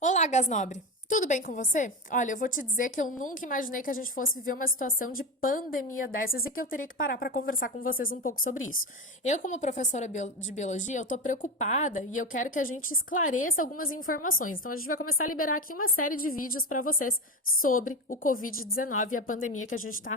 Olá, Gasnobre. Tudo bem com você? Olha, eu vou te dizer que eu nunca imaginei que a gente fosse viver uma situação de pandemia dessas e que eu teria que parar para conversar com vocês um pouco sobre isso. Eu, como professora de biologia, eu tô preocupada e eu quero que a gente esclareça algumas informações. Então, a gente vai começar a liberar aqui uma série de vídeos para vocês sobre o Covid-19 e a pandemia que a gente está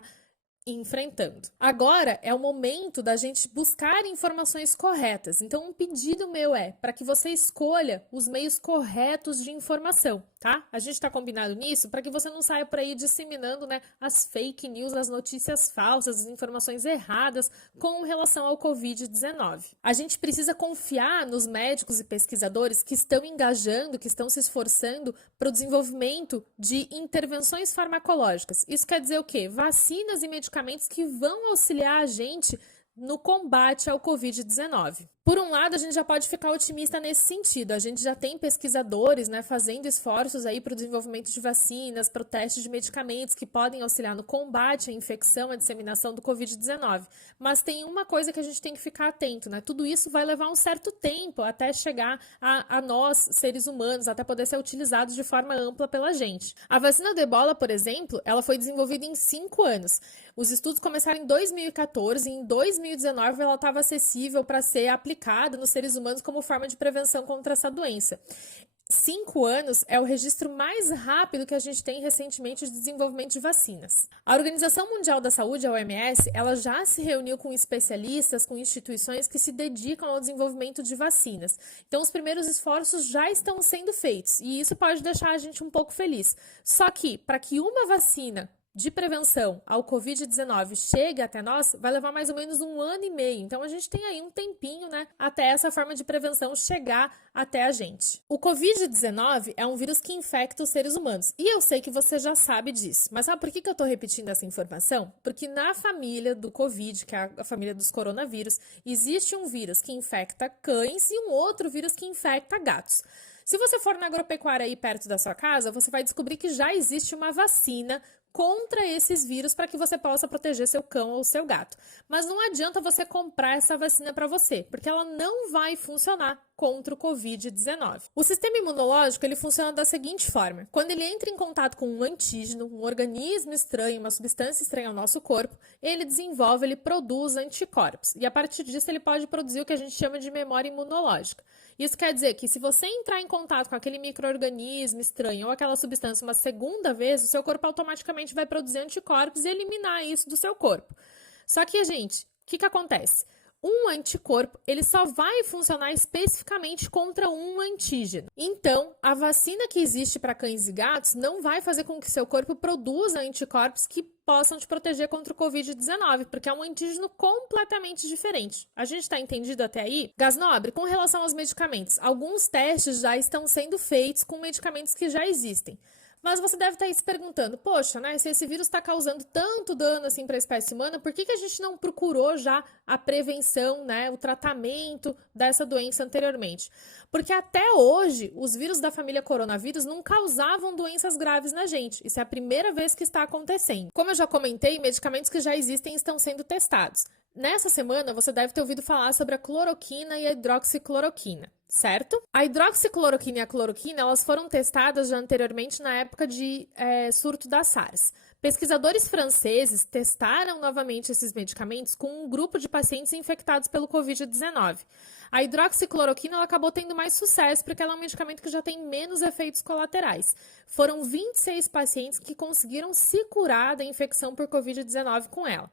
enfrentando. Agora é o momento da gente buscar informações corretas. Então, um pedido meu é para que você escolha os meios corretos de informação, tá? A gente está combinado nisso para que você não saia por aí disseminando, né, as fake news, as notícias falsas, as informações erradas com relação ao Covid-19. A gente precisa confiar nos médicos e pesquisadores que estão engajando, que estão se esforçando para o desenvolvimento de intervenções farmacológicas. Isso quer dizer o quê? Vacinas e medicamentos que vão auxiliar a gente no combate ao Covid-19. Por um lado, a gente já pode ficar otimista nesse sentido. A gente já tem pesquisadores, né, fazendo esforços aí para o desenvolvimento de vacinas, para o teste de medicamentos que podem auxiliar no combate à infecção, à disseminação do Covid-19. Mas tem uma coisa que a gente tem que ficar atento, né? Tudo isso vai levar um certo tempo até chegar a nós, seres humanos, até poder ser utilizado de forma ampla pela gente. A vacina do Ebola, por exemplo, ela foi desenvolvida em 5 anos. Os estudos começaram em 2014 e em 2019 ela estava acessível para ser aplicada nos seres humanos como forma de prevenção contra essa doença. 5 anos é o registro mais rápido que a gente tem recentemente de desenvolvimento de vacinas. A Organização Mundial da Saúde, a OMS, ela já se reuniu com especialistas, com instituições que se dedicam ao desenvolvimento de vacinas. Então, os primeiros esforços já estão sendo feitos e isso pode deixar a gente um pouco feliz. Só que, para que uma vacina de prevenção ao Covid-19 chegue até nós, vai levar mais ou menos 1 ano e meio. Então, a gente tem aí um tempinho, né, até essa forma de prevenção chegar até a gente. O Covid-19 é um vírus que infecta os seres humanos. E eu sei que você já sabe disso. Mas sabe por que eu tô repetindo essa informação? Porque na família do Covid, que é a família dos coronavírus, existe um vírus que infecta cães e um outro vírus que infecta gatos. Se você for na agropecuária aí perto da sua casa, você vai descobrir que já existe uma vacina contra esses vírus para que você possa proteger seu cão ou seu gato. Mas não adianta você comprar essa vacina para você, porque ela não vai funcionar contra o Covid-19. O sistema imunológico, ele funciona da seguinte forma: quando ele entra em contato com um antígeno, um organismo estranho, uma substância estranha ao nosso corpo, ele desenvolve, ele produz anticorpos. E a partir disso ele pode produzir o que a gente chama de memória imunológica. Isso quer dizer que se você entrar em contato com aquele micro-organismo estranho ou aquela substância uma segunda vez, o seu corpo automaticamente vai produzir anticorpos e eliminar isso do seu corpo. Só que, gente, o que acontece? Um anticorpo, ele só vai funcionar especificamente contra um antígeno. Então, a vacina que existe para cães e gatos não vai fazer com que seu corpo produza anticorpos que possam te proteger contra o Covid-19, porque é um antígeno completamente diferente. A gente está entendido até aí? Gasnobre, com relação aos medicamentos, alguns testes já estão sendo feitos com medicamentos que já existem. Mas você deve estar aí se perguntando, poxa, né, se esse vírus está causando tanto dano assim para a espécie humana, por que a gente não procurou já a prevenção, né, o tratamento dessa doença anteriormente? Porque até hoje, os vírus da família coronavírus não causavam doenças graves na gente. Isso é a primeira vez que está acontecendo. Como eu já comentei, medicamentos que já existem estão sendo testados. Nessa semana, você deve ter ouvido falar sobre a cloroquina e a hidroxicloroquina, certo? A hidroxicloroquina e a cloroquina, elas foram testadas já anteriormente na época de surto da SARS. Pesquisadores franceses testaram novamente esses medicamentos com um grupo de pacientes infectados pelo Covid-19. A hidroxicloroquina ela acabou tendo mais sucesso porque ela é um medicamento que já tem menos efeitos colaterais. Foram 26 pacientes que conseguiram se curar da infecção por Covid-19 com ela.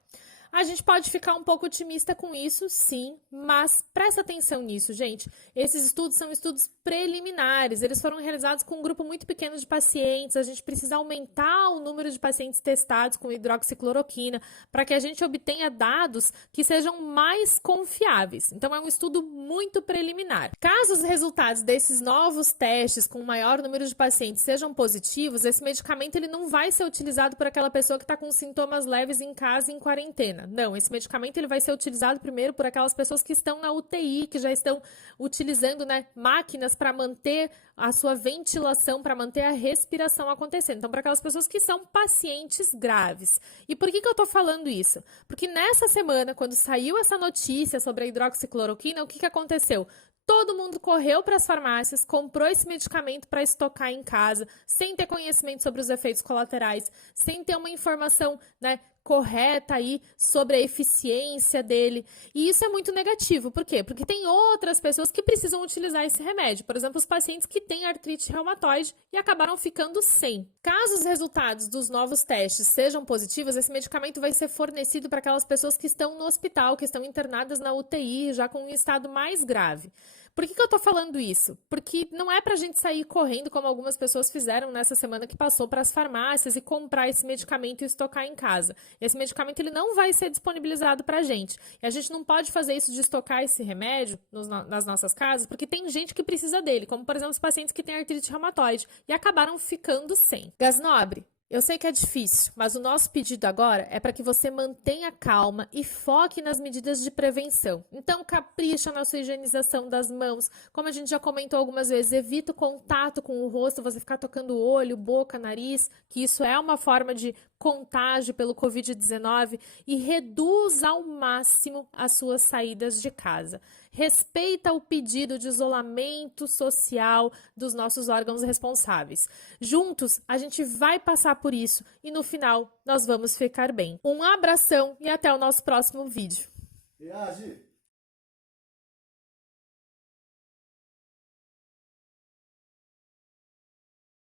A gente pode ficar um pouco otimista com isso, sim, mas presta atenção nisso, gente. Esses estudos são estudos preliminares, eles foram realizados com um grupo muito pequeno de pacientes, a gente precisa aumentar o número de pacientes testados com hidroxicloroquina para que a gente obtenha dados que sejam mais confiáveis. Então, é um estudo muito preliminar. Caso os resultados desses novos testes com maior número de pacientes sejam positivos, esse medicamento ele não vai ser utilizado por aquela pessoa que está com sintomas leves em casa e em quarentena. Não, esse medicamento ele vai ser utilizado primeiro por aquelas pessoas que estão na UTI, que já estão utilizando, né, máquinas para manter a sua ventilação, para manter a respiração acontecendo. Então, para aquelas pessoas que são pacientes graves. E por que eu estou falando isso? Porque nessa semana, quando saiu essa notícia sobre a hidroxicloroquina, o que aconteceu? Todo mundo correu para as farmácias, comprou esse medicamento para estocar em casa, sem ter conhecimento sobre os efeitos colaterais, sem ter uma informação, né, correta aí sobre a eficiência dele. E isso é muito negativo. Por quê? Porque tem outras pessoas que precisam utilizar esse remédio. Por exemplo, os pacientes que têm artrite reumatoide e acabaram ficando sem. Caso os resultados dos novos testes sejam positivos, esse medicamento vai ser fornecido para aquelas pessoas que estão no hospital, que estão internadas na UTI, já com um estado mais grave. Por que eu tô falando isso? Porque não é pra gente sair correndo, como algumas pessoas fizeram nessa semana que passou, para as farmácias e comprar esse medicamento e estocar em casa. Esse medicamento ele não vai ser disponibilizado pra gente. E a gente não pode fazer isso de estocar esse remédio nas nossas casas, porque tem gente que precisa dele, como por exemplo os pacientes que têm artrite reumatoide e acabaram ficando sem. Gasnobre, eu sei que é difícil, mas o nosso pedido agora é para que você mantenha calma e foque nas medidas de prevenção. Então, capricha na sua higienização das mãos. Como a gente já comentou algumas vezes, evita o contato com o rosto, você ficar tocando o olho, boca, nariz, que isso é uma forma de contágio pelo Covid-19 e reduz ao máximo as suas saídas de casa. Respeita o pedido de isolamento social dos nossos órgãos responsáveis. Juntos, a gente vai passar por isso e no final nós vamos ficar bem. Um abração e até o nosso próximo vídeo. Reage!